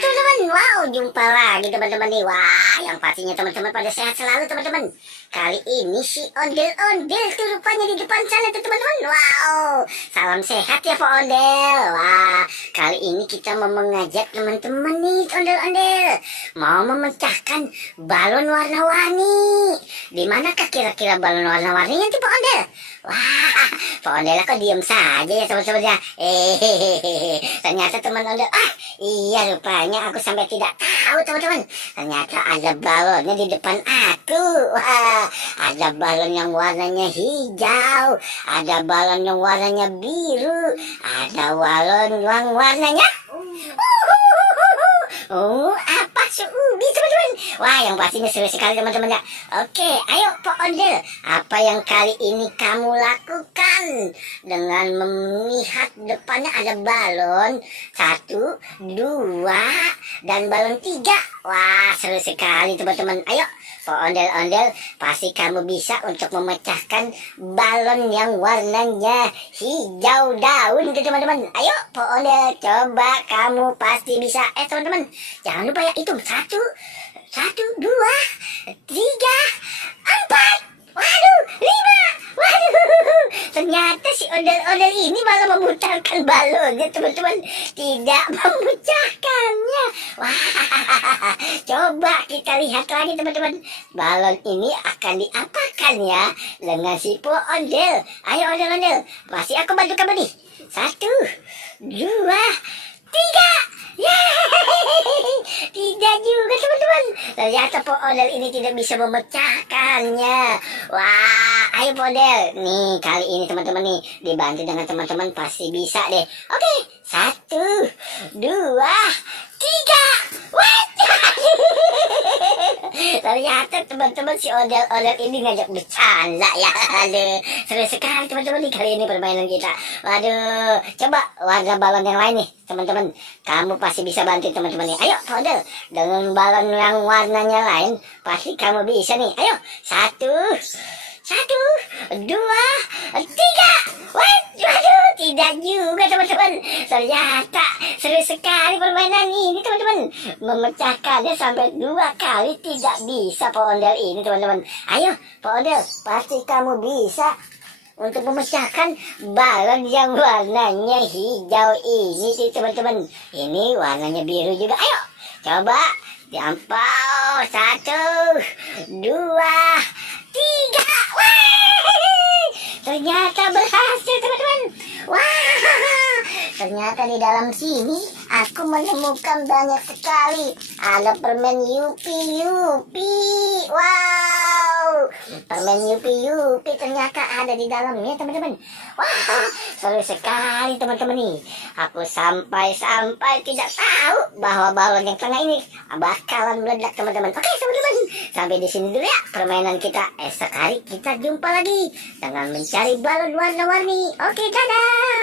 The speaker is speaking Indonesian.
teman-teman. Wow, jumpa lagi teman-teman nih. Wah, yang pastinya teman-teman pada sehat selalu teman-teman. Kali ini si ondel-ondel tuh rupanya di depan sana tuh teman-teman. Wow, salam sehat ya Pak Ondel. Wah, kali ini kita mau mengajak teman-teman nih ondel-ondel mau memecahkan balon warna-warni. Di manakah kira-kira balon warna-warninya tuh Pak Ondel? Wah, Pak Ondel kok diem saja ya teman-teman ya. Ternyata teman Ondel, iya rupanya aku sampai tidak tahu teman-teman. Ternyata ada balonnya di depan aku. Wah, ada balon yang warnanya hijau, ada balon yang warnanya biru, ada balon yang warnanya apa suubi teman-teman. Wah, yang pastinya seru sekali teman-teman ya. Oke, ayo Pak Ondel, apa yang kali ini kamu lakukan dengan melihat depannya ada balon 1, 2, dan balon 3? Wah, seru sekali teman-teman. Ayo Pak Ondel-ondel, pasti kamu bisa untuk memecahkan balon yang warnanya hijau daun tuh teman-teman. Ayo Pak Ondel, coba kamu pasti bisa. Teman-teman, jangan lupa ya hitung 1, 2, 3, 4, waduh 5. Waduh, ternyata si ondel-ondel ini malah memutarkan balonnya teman-teman, tidak memecahkannya. Wah, coba kita lihat lagi teman-teman, balon ini akan diapakan ya dengan si Pak Ondel. Ayo ondel-ondel, masih aku bantu kamu nih. 1, 2, 3. Yeay, tidak juga teman-teman. Ternyata Pak Ondel ini tidak bisa memecahkannya. Wah, ayo Pak Ondel. Nih, kali ini teman-teman nih, dibantu dengan teman-teman pasti bisa deh. Oke, 1, 2, 3. Wah, ternyata teman-teman si ondel-ondel ini ngajak bercanda ya. Aduh, seru sekali teman-teman nih kali ini permainan kita. Waduh, coba warna balon yang lain nih teman-teman. Kamu pasti bisa bantu teman-teman nih. Ayo Pak Ondel, dengan balon yang warnanya lain pasti kamu bisa nih. Ayo, 1, 2, 3. Waduh, tidak juga teman-teman. Ternyata seru sekali permainan ini teman-teman. Memecahkannya sampai 2 kali tidak bisa Pak Ondel ini teman-teman. Ayo Pak Ondel, pasti kamu bisa untuk memecahkan balon yang warnanya hijau ini sih teman-teman. Ini warnanya biru juga. Ayo, coba diampau. 1, 2, 3. Ternyata berhasil teman-teman. Wah, ternyata di dalam sini aku menemukan banyak sekali. Ada permen Yupi. Wow, permen Yupi ternyata ada di dalamnya teman-teman. Wah, seru sekali teman-teman nih. Aku sampai tidak tahu bahwa balon yang tengah ini bakalan meledak teman-teman. Oke teman-teman, sampai di sini dulu ya permainan kita. Esok hari kita jumpa lagi dengan mencari balon warna-warni. Oke, dadah.